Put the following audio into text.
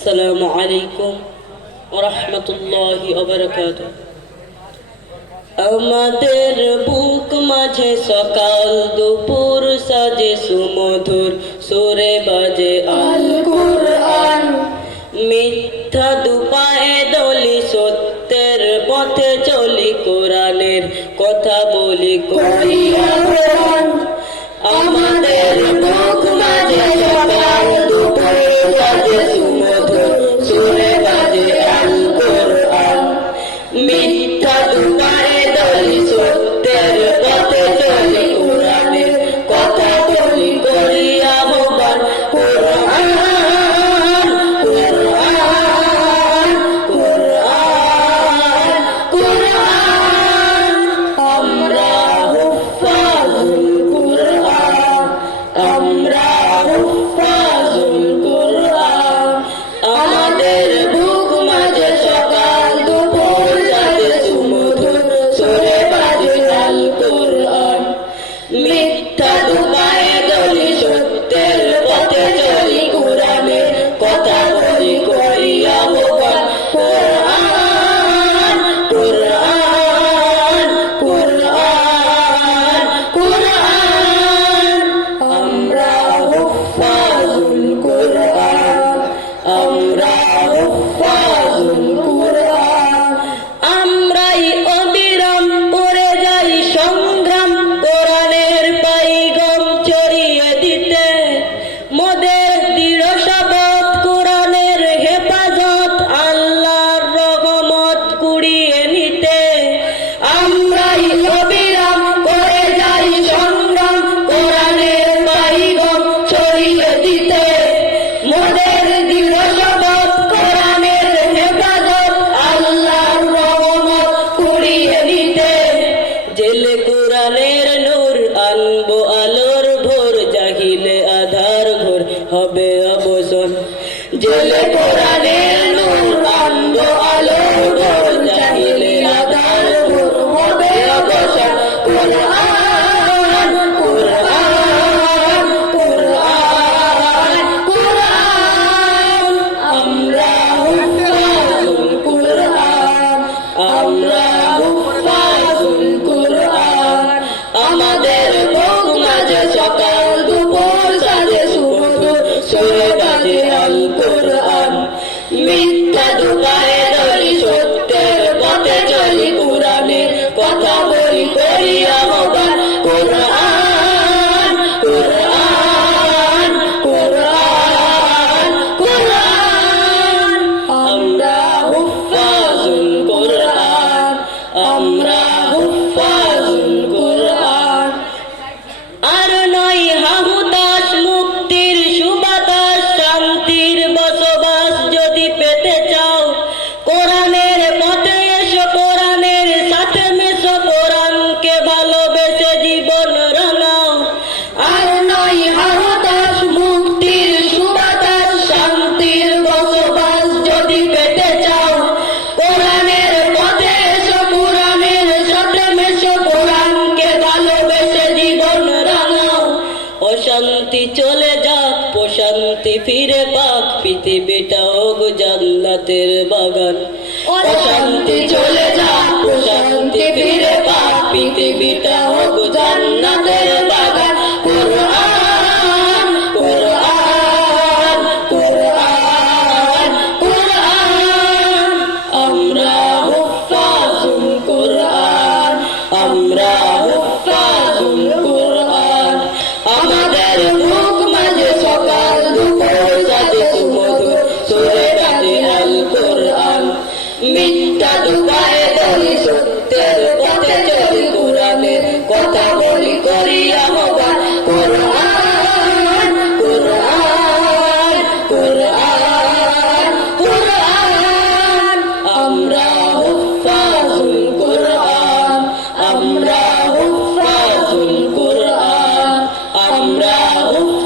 আসসালামু আলাইকুম রহমতুল্লাহি অবরকাত আমাদের বুক মাঝে সকাল, দুপুর সাজে সুমধুর, সুরে বাজে আল কুরআন মিথ্যা দুপায়ে দলি, সত্যের পথে চলি, কোরআনের কথা বলি কোরআন Dakota. Ele le পাক পৃথিবীটা ওগো জান্নাতের বাগান। অশান্তি চলে যা শান্তি ফিরে পাক পৃথিবীটা Oh.